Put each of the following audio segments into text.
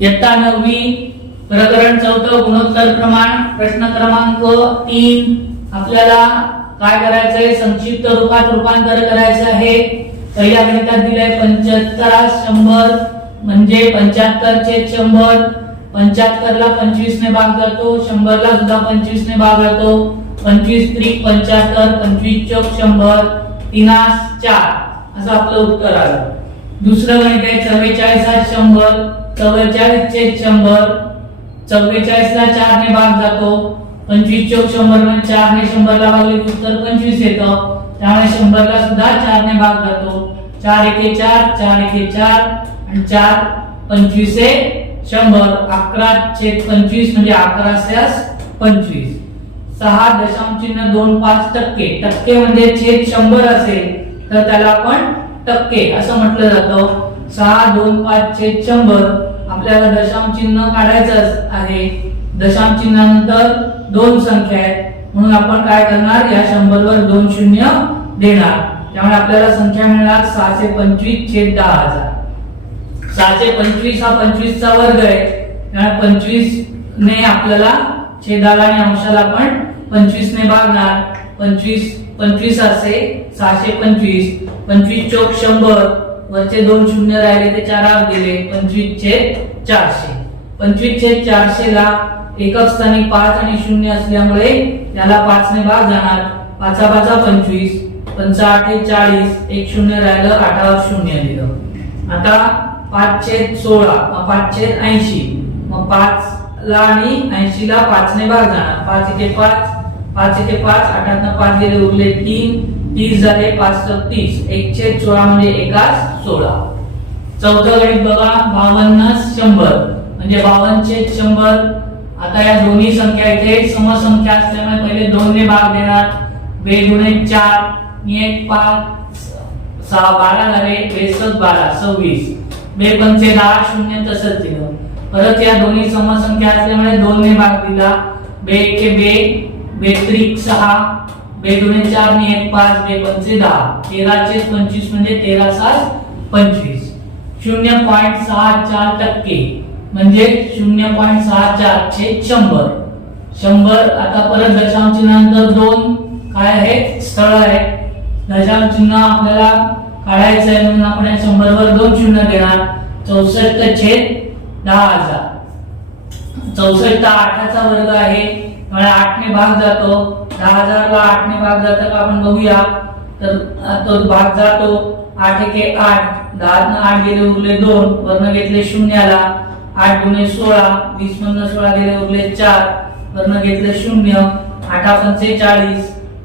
इयत्ता 9वी प्रकरण 4 गुणोत्तर प्रमाण प्रश्न क्रमांक 3 आपल्याला काय करायचंय संक्षिप्त रूपात रूपांतर करायचं आहे। पहिल्या गणितात दिलंय 75 100 म्हणजे 75 छेद 100 75 ला 25 ने भाग जातो 100 ला सुद्धा 25 ने भाग जातो 25 त्रिक 75 25 चौक 100 3 4 असं आपलं उत्तर आलं। दुसरं गणित आहे 44 100 44 छेद 100 44 ला 4 ने भाग जातो 25 चौक 100 म्हणजे 4 ने 100 ला भागले की उत्तर 25 येतं। त्यामुळे 100 ला सुद्धा 4 ने भाग जातो 4 एके 4 4 एके 4 आणि 4 25 ए 100 11 छेद 25 म्हणजे 11 6 25 6.25 टक्के म्हणजे छेद 100 असेल तर त्याला आपण टक्के असं म्हटलं जातं। 6.25 छेद 100 आपल्याला दशांश चिन्ह काढायचं आहे। दशांश चिन्हानंतर दोन संख्या आहेत म्हणून आपण काय करणार या 100 वर 2 शून्य देणार। त्यामुळे आपल्याला संख्या मिळणार 625 छेद 10000। 625 हा 25 चा वर्ग आहे त्यामुळे 25 ने आपल्याला छेदाला आणि अंशाला पण 25 ने भागणार 25 असे 625 25 चौक 100 वरचे 2 शून्य राहिले ते 4 गेले 25 छेद 400 25 छेद 400 ला एकक स्थानी 5 आणि 0 असल्यामुळे त्याला 5 ने भाग जाणार 5 5 25 5 8 40 एक शून्य राहिलं 8 वर शून्य दिलं। आता 5 छेद 16 5 छेद 80 मग 5 ला आणि 80 ला 5 ने भाग जाणार 5 एके 5 5 एके 5 8 ने 5 गेले उरले 3 30 झाले 5 30 1 छेद 16 म्हणजे 1 16। चौथं गणित बघा 52 100 म्हणजे 52 छेद 100। आता या दोन्ही संख्या इथे समसंख्या असल्यामुळे पहिले 2 ने भाग देणार 2 गुणे 4 आणि 1 5 6 12 झाले 2 12 26 2 पंचे 10 शून्य तसंच दिलं। परत या दोन्ही समसंख्या असल्यामुळे 2 ने भाग दिला 2 एके 2 2 त्रिक 6 2 गुणे 4 आणि 1 5 2 पंचे 10 13 छेद 25 म्हणजे 13 7 25 0.64 टक्के म्हणजे 0.64 छेद 100 100। आता परत दशांश चिन्हानंतर 2 काय आहे स्थळ आहे दशांश चिन्ह आपल्याला काढायचं आहे म्हणून आपण 100 वर 2 शून्य देणार 64 छेद 10000। 64 8 चा वर्ग आहे त्यामुळे 8 ने भाग जातो 10000 ला 8 ने भाग जातं का आपण बघूया तर तो भाग जातो 8 एके 8 10 ने 8 गेले उरले 2 वर्ण घेतले शून्याला 8 गुणे 16 20 मधनं 16 गेले उरले 4 वर्ण घेतले 0 8 पंचे 40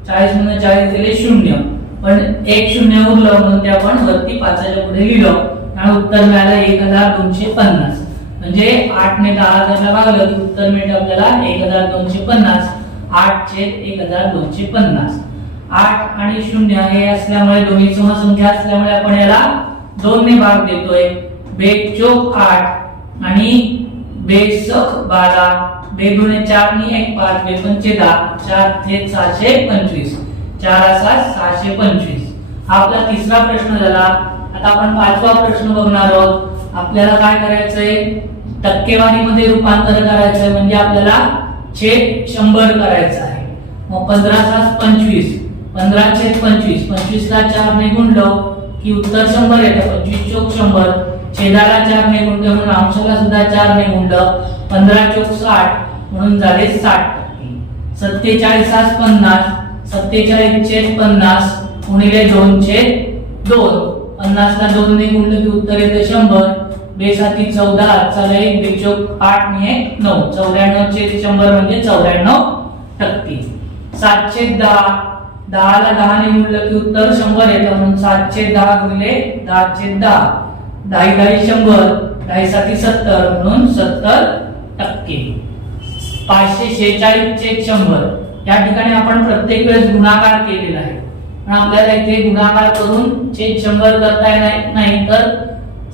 40 मधनं 40 गेले 0 पण 1 शून्य उरलं म्हणून ते आपण वरती 5 च्या पुढे लिहिलं आणि उत्तर मिळालं 1250 म्हणजे 8 ने 10000 ला भागलं की उत्तर मिळतं आपल्याला 1250 8 छेद 1250। 8 आणि 0 हे असल्यामुळे दोन्ही समसंख्या असल्यामुळे आपण याला 2 ने भाग देतोय 2 चौक 8 आणि 2 सख 12 2 गुणे 4 आणि 1 5 2 पंचे 10 4 छेद 725 4 7 625। हा आपला तिसरा प्रश्न झाला। आता आपण पाचवा प्रश्न बघणार आहोत। आपल्याला काय करायचंय टक्केवारीमध्ये रूपांतर करायचंय म्हणजे आपल्याला छेद 100 करायचं आहे। मग 15 7 25 15 छेद 25 25 ला 4 ने गुणलं की उत्तर 100 येतं 25 चौक 100 छेदाला 4 ने गुणलं म्हणून अंशाला सुद्धा 4 ने गुणलं 15 चौक 60 म्हणून झाले 60%। 47 7 50 47 छेद 50 गुणिले 2 छेद 2 50 ला 2 ने गुणलं की उत्तर येतं 100 2 7 14 चला 1 2 चौक 8 आणि 1 9 94 छेद 100 म्हणजे 94%। 7 छेद 10 10 ला 10 ने गुणलं की उत्तर 100 येतं म्हणून 7 छेद 10 गुणिले 10 छेद 10 10 10 100 10 7 70 म्हणून 70%। 546 छेद 100 या ठिकाणी आपण प्रत्येक वेळेस गुणाकार केलेला आहे पण आपल्याला इथे गुणाकार करून छेद 100 करता येणार नाही तर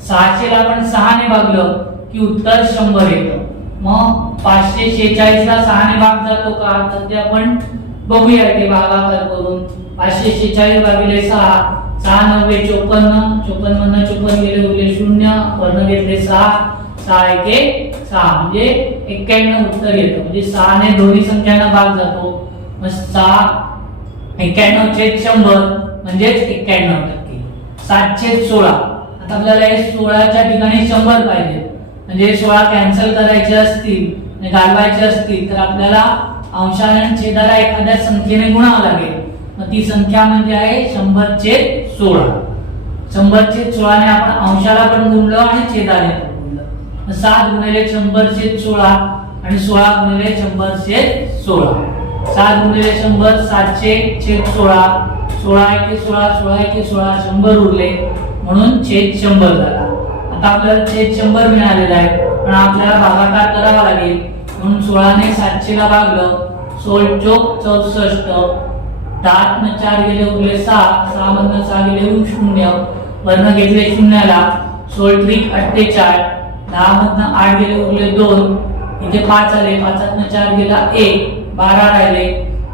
600 ला आपण 6 ने भागलं की उत्तर 100 येतं। मग 546 ला 6 ने भाग जातो का तर ते आपण बघूया इथे भागाकार करून 546 भागिले 6 6 9 54 54 मधनं 54 गेले उरले 0 वर्ण घेतले 6 6 एके 6 म्हणजे 91 उत्तर येतं. म्हणजे 6 ने दोन्ही संख्यांना भाग जातो. मग 6 91/100 म्हणजेच 91%. 7/16 आता आपल्याला हे 16च्या ठिकाणी 100 पाहिजे. म्हणजे 16 कॅन्सल करायचे असतील, घालवायचे असतील तर आपल्याला अंशाने आणि छेदाला एखाद्या संख्येने गुणावं लागेल. मग ती संख्या म्हणजे आहे 100/16. 100/16 ने आपण अंशाला पण गुणलं आणि छेदाने पण गुणलं. 7 गुणिले 100/16 आणि 16 गुणिले 100/16. 7 गुणिले 100 700/16. 16 एके 16, 16 एके 16, 100 उरले म्हणून छेद 100 झाला. आता आपल्याला छेद 100 मिळालेला आहे, पण आपल्याला भागाकार करावा लागेल. म्हणून 16 ने 700 ला भागलं. 16 चोक 64. 10 ने 4 गेले उरले 6. 6 मधनं 6 गेले 0. वरनं घेतले शून्याला. 16 त्रिक 48. 10 मधनं 8 गेले उरले 2. इथे 5 आले. 5 4 गेला 1. 12 राहिले.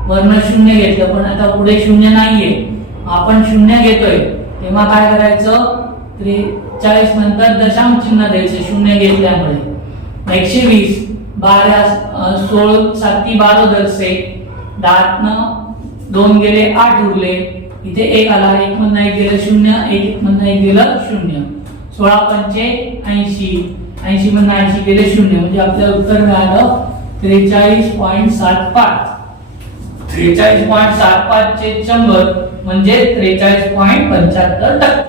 वरनं 0 घेतलं, पण आता पुढे 0 नाहीये. आपण 0 घेतोय तेव्हा काय करायचं, 43 नंतर दशांश चिन्ह द्यायचं 0 घेतल्यामुळे. 120. 12 16 7 12 दरसे. 10 न 2 गेले 8 उरले. इथे 1 आला. 1 मधनं 1 गेलं 0. 1 मधनं 1 गेलं 0. 16 पंचे 80. 80 मधनं 80 गेले 0. म्हणजे आपल्याला उत्तर मिळालं 43.75. 43.75/100 म्हणजे 43.75%.